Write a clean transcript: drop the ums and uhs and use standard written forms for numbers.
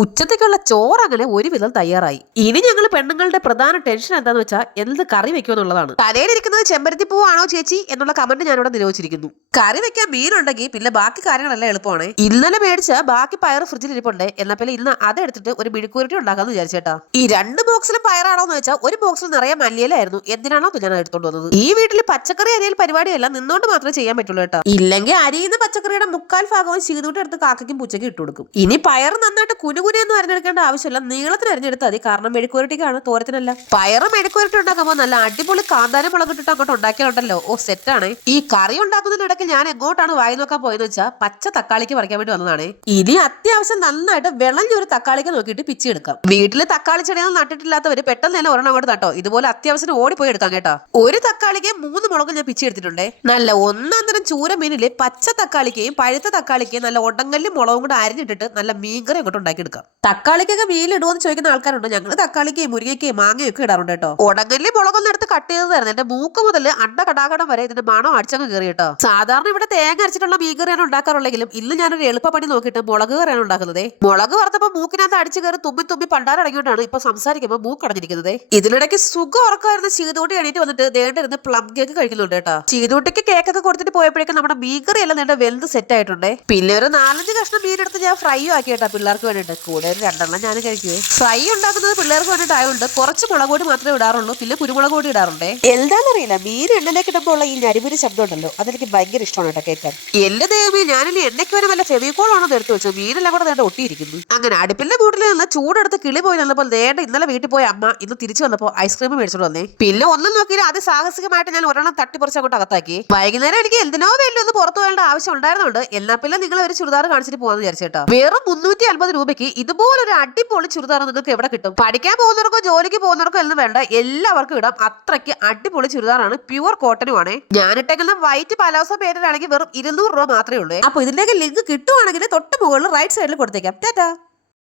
ഉച്ചത്തേക്കുള്ള ചോറ് അങ്ങനെ ഒരുവിധം തയ്യാറായി. ഇനി ഞങ്ങൾ പെണ്ണുങ്ങളുടെ പ്രധാന ടെൻഷൻ എന്താന്ന് വെച്ചാൽ എന്ത് കറി വെക്കുമെന്നുള്ളതാണ്. തലയിലിരിക്കുന്നത് ചെമ്പരത്തി പൂവാണോ ചേച്ചി എന്നുള്ള കമന്റ് ഞാനിവിടെ നിരോധിച്ചിരിക്കുന്നു. കറി വെക്കാൻ മീനുണ്ടെങ്കിൽ പിന്നെ ബാക്കി കാര്യങ്ങളെല്ലാം എളുപ്പമാണ്. ഇന്നലെ മേടിച്ച ബാക്കി പയർ ഫ്രിഡ്ജിൽ ഇരിപ്പുണ്ട്. എന്നാ പിന്നെ ഇന്ന് അതെടുത്തിട്ട് ഒരു മിഴുക്കുരുട്ടി ഉണ്ടാക്കാന്ന് വിചാരിച്ചേട്ടാ. ഈ 2 ബോക്സിലും പയറാണോ എന്ന് വെച്ചാൽ ഒരു ബോക്സിൽ നിറയെ മല്ലിയിലായിരുന്നു. എന്തിനാണോ ഞാൻ എടുത്തോണ്ട് വന്നത്. ഈ വീട്ടിൽ പച്ചക്കറി അരിയൽ പരിപാടിയല്ല നിന്നോണ്ട് മാത്രമേ ചെയ്യാൻ പറ്റുള്ളൂ കേട്ടോ. ഇല്ലെങ്കിൽ അരിയുന്ന പച്ചക്കറിയുടെ 3/4 ഭാഗവും ചീതൂട്ട് എടുത്ത് കാക്കയ്ക്കും പൂച്ചയ്ക്കും ഇട്ട് കൊടുക്കും. ഇനി പയർ നന്നായിട്ട് കുനുകുനെയൊന്നും അരിഞ്ഞെടുക്കേണ്ട ആവശ്യമില്ല. നീളത്തിന് അരിഞ്ഞെടുത്താൽ മതി. കാരണം മെഴുക്കുവരട്ടിക്കാണ്, തോരത്തിനല്ല. പയറ് മെഴുക്കുവരട്ടി ഉണ്ടാക്കുമ്പോൾ നല്ല അടിപൊളി കാന്താരം മുളകിട്ടിട്ട് അങ്ങോട്ട് ഉണ്ടാക്കിയാലുണ്ടല്ലോ ഓ സെറ്റാണ്. ഈ കറി ഉണ്ടാക്കുന്നതിനിടയ്ക്ക് ഞാൻ എങ്ങോട്ടാണ് വായി നോക്കാൻ പോയെന്ന് വെച്ചാൽ പച്ച തക്കാളിക്ക് പറിക്കാൻ വേണ്ടി വന്നതാണ്. ഇനി അത്യാവശ്യം നന്നായിട്ട് വിളഞ്ഞൊരു തക്കാളിക്ക് നോക്കിയിട്ട് പിച്ചെടുക്കാം. വീട്ടില് തക്കാളി ചെടികൾ നട്ടിട്ടില്ലാത്തവര് പെട്ടെന്ന് തന്നെ ഒരെണ്ണം അങ്ങോട്ട് നട്ടോ. ഇതുപോലെ അത്യാവശ്യം ഓടിപ്പോയി എടുക്കാം കേട്ടോ. ഒരു തക്കാളിക്ക് 3 മുളക് ഞാൻ പിച്ചെടുത്തിട്ടുണ്ട്. നല്ല ഒന്നാം തരം ചൂര മീനില് പച്ച തക്കാളിക്കയും പഴുത്ത തക്കാളിക്കയും നല്ല ഉടങ്കല്ലും മുളകും കൂടെ അരിഞ്ഞിട്ടിട്ട് നല്ല മീൻകറി അങ്ങോട്ട് ഉണ്ടാക്കിയെടുക്കാം. തക്കാളിക്കൊക്കെ മീനിടുമെന്ന് ചോദിക്കുന്ന ആൾക്കാരുണ്ട്. ഞങ്ങൾ തക്കാളിക്കയും മുരിങ്ങയ്ക്കയും മാങ്ങയും ഒക്കെ ഇടാറുണ്ട് കേട്ടോ. ഉടങ്കല്ലി മുളകൊന്നും എടുത്ത് കട്ട് ചെയ്തതായിരുന്നു. എന്റെ മൂക്ക് മുതൽ അണ്ട കടാകടം വരെ ഇതിന്റെ മണം അടിച്ചങ്ങ് കയറി കേട്ടോ. സാധാരണ ഇവിടെ തേങ്ങ അരച്ചിട്ടുള്ള മീൻകറിയാണ് ഉണ്ടാക്കാറുള്ളെങ്കിലും ഇന്ന് ഞാനൊരു എളുപ്പപ്പണി നോക്കിയിട്ട് മുളക് കറിയാണ് ഉണ്ടാക്കുന്നത്. മുളക് വറുത്തപ്പോൾ മൂക്കിനകത്ത് അടിച്ചു കയറി തുമ്പി തുമ്പി പണ്ടാരടങ്ങിയോണ്ടാണ് ഇപ്പൊ സംസാരിക്കുമ്പോൾ മൂക്കടഞ്ഞിരിക്കുന്നത്. ഇതിനിടയ്ക്ക് സുഖം ഉറക്കമായിരുന്ന ചീതൂട്ടി എണീറ്റ് വന്നിട്ട് ദേണ്ടിരുന്ന് പ്ലം കേക്ക് കഴിക്കുന്നുണ്ട് കേട്ടോ. ചീതൂട്ടിക്ക് കേക്കൊക്കെ കൊടുത്തിട്ട് പോയപ്പോഴേക്കും നമ്മുടെ മീൻകറി എല്ലാം നേണ്ട വെന്ത് സെറ്റ് ആയിട്ടുണ്ട്. പിന്നെ ഒരു 4-5 കഷ്ണം മീനെടുത്ത് ഞാൻ ഫ്രൈ ആക്കി കേട്ടോ പിള്ളേർക്ക് വേണ്ടിയിട്ട്. കൂടെ ഒരു 2 ഞാൻ കഴിക്കുവേ. ഫ്രൈ ഉണ്ടാക്കുന്നത് പിള്ളേർക്ക് വേണ്ടിയിട്ടായതുകൊണ്ട് കുറച്ച് മുളക് പൊടി മാത്രമേ ഇടാറുള്ളൂ. പിന്നെ കുരുമുളക് പൊടി ഇടാറുണ്ട്. എന്താണെന്നറിയില്ല, മീൻ എണ്ണയിലേക്ക് ഇടുമ്പോൾ ഉള്ള ഈ ഞരിമുരി ശബ്ദം ഉണ്ടല്ലോ അതെനിക്ക് ഭയങ്കര ഇഷ്ടമാണ് കേട്ടോ കേൾക്കാൻ. എന്റെ ദൈവമേ, ഞാനിനി എണ്ണയ്ക്ക് വരെ വല്ല ഫെവിക്കോളാണോ എടുത്ത് വെച്ചു. മീനെല്ലാം കൂടെ നേണ്ട ഒട്ടിയിരിക്കുന്നു. അങ്ങനെ അടുപ്പിന്റെ വീട്ടിൽ നിന്ന് ചൂടെടുത്ത് കിളി പോയി വന്നപ്പോൾ നേണ്ട ഇന്നലെ വീട്ടിൽ പോയ അമ്മ ഇന്ന് തിരിച്ചു വന്നപ്പോൾ ഐസ്ക്രീം മേടിച്ചോണ്ട് വന്നേ. പിന്നെ ഒന്നും നോക്കിയിട്ട് അത് സാഹസികമായിട്ട് ഞാൻ ഒരെണ്ണം തട്ടിപ്പറിച്ച് അങ്ങോട്ട് അകത്താക്കി. വൈകുന്നേരം എനിക്ക് എന്തിനോ വലിയ ഒന്ന് പുറത്തു പോകേണ്ട ആവശ്യം ഉണ്ടായിരുന്നുണ്ട്. എന്നാ പിന്നെ നിങ്ങൾ ഒരു ചുരിദാർ കാണിച്ചിട്ട് പോകാന്ന് വിചാരിച്ചേട്ടോ. വെറും 350 രൂപയ്ക്ക് ഇതുപോലൊരു അടിപൊളി ചുരിദാർ നിങ്ങൾക്ക് എവിടെ കിട്ടും? പഠിക്കാൻ പോകുന്നവർക്കോ ജോലിക്ക് പോകുന്നവർക്കോ എല്ലാം വേണ്ട, എല്ലാവർക്കും ഇടാം. അത്രയ്ക്ക് അടിപൊളി ചുരിദാറാണ്. പ്യുവർ കോട്ടനുമാണ്. ഞാനിട്ടേക്കുന്ന വൈറ്റ് പലാസോ പേരിലാണെങ്കിൽ വെറും 200 രൂപ മാത്രമേ ഉള്ളൂ. അപ്പൊ ഇതിന്റെയൊക്കെ ലിങ്ക് കിട്ടുവാണെങ്കിൽ തൊട്ട് മുകളിൽ റൈറ്റ് സൈഡിൽ കൊടുത്തേക്കാം. ടാറ്റാ.